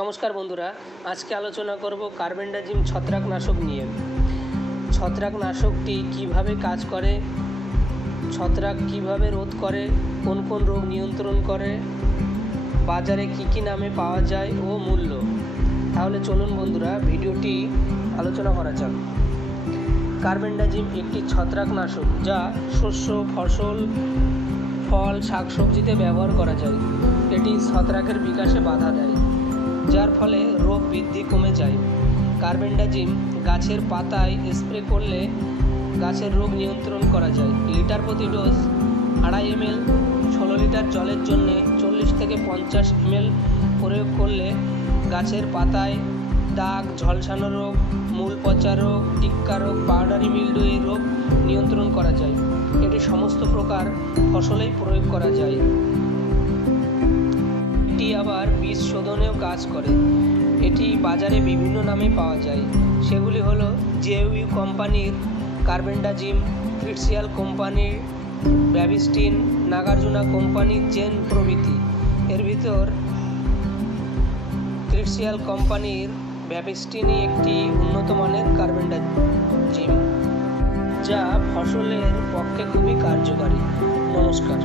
নমস্কার বন্ধুরা, আজকে আলোচনা করব কার্বেন্ডাজিম ছত্রাকনাশক নিয়ে। ছত্রাকনাশকটি কিভাবে কাজ করে, ছত্রাক কিভাবে রোধ করে, কোন কোন রোগ নিয়ন্ত্রণ করে, বাজারে কি নামে পাওয়া যায় ও মূল্য। তাহলে চলুন বন্ধুরা ভিডিওটি আলোচনা করা যাক। কার্বেন্ডাজিম একটি ছত্রাকনাশক যা শস্য, ফসল, ফল, শাকসবজিতে ব্যবহার করা যায়। এটি ছত্রাকের বিকাশে বাধা দেয়, যার ফলে রোগ বৃদ্ধি কমে যায়। কার্বেন্ডাজিম গাছের পাতায় স্প্রে করলে গাছের রোগ নিয়ন্ত্রণ করা যায়। লিটার প্রতি ডোজ 2.5 ml 16 লিটার জলের জন্য 40 থেকে 50 ml প্রয়োগ করলে গাছের পাতায় দাগ, ঝলসানো রোগ, মূল পচা রোগ, টিক্কা রোগ, পাউডারি মিলডুই রোগ নিয়ন্ত্রণ করা যায়। এটি সমস্ত প্রকার ফসলেই প্রয়োগ করা যায়। এটি আবার বীজ শোধনেও কাজ করে। এটি বাজারে বিভিন্ন নামে পাওয়া যায়, সেগুলি হলো জেইউ কোম্পানির কার্বেন্ডাজিম, ক্রিটসিয়াল কোম্পানির ব্যাভিস্টিন, নাগার্জুনা কোম্পানির জেন প্রভৃতি। এর ভিতর ক্রিটসিয়াল কোম্পানির ব্যাভিস্টিনই একটি উন্নত মানের কার্বেন্ডাজিম, যা ফসলের পক্ষে খুবই কার্যকারী। নমস্কার।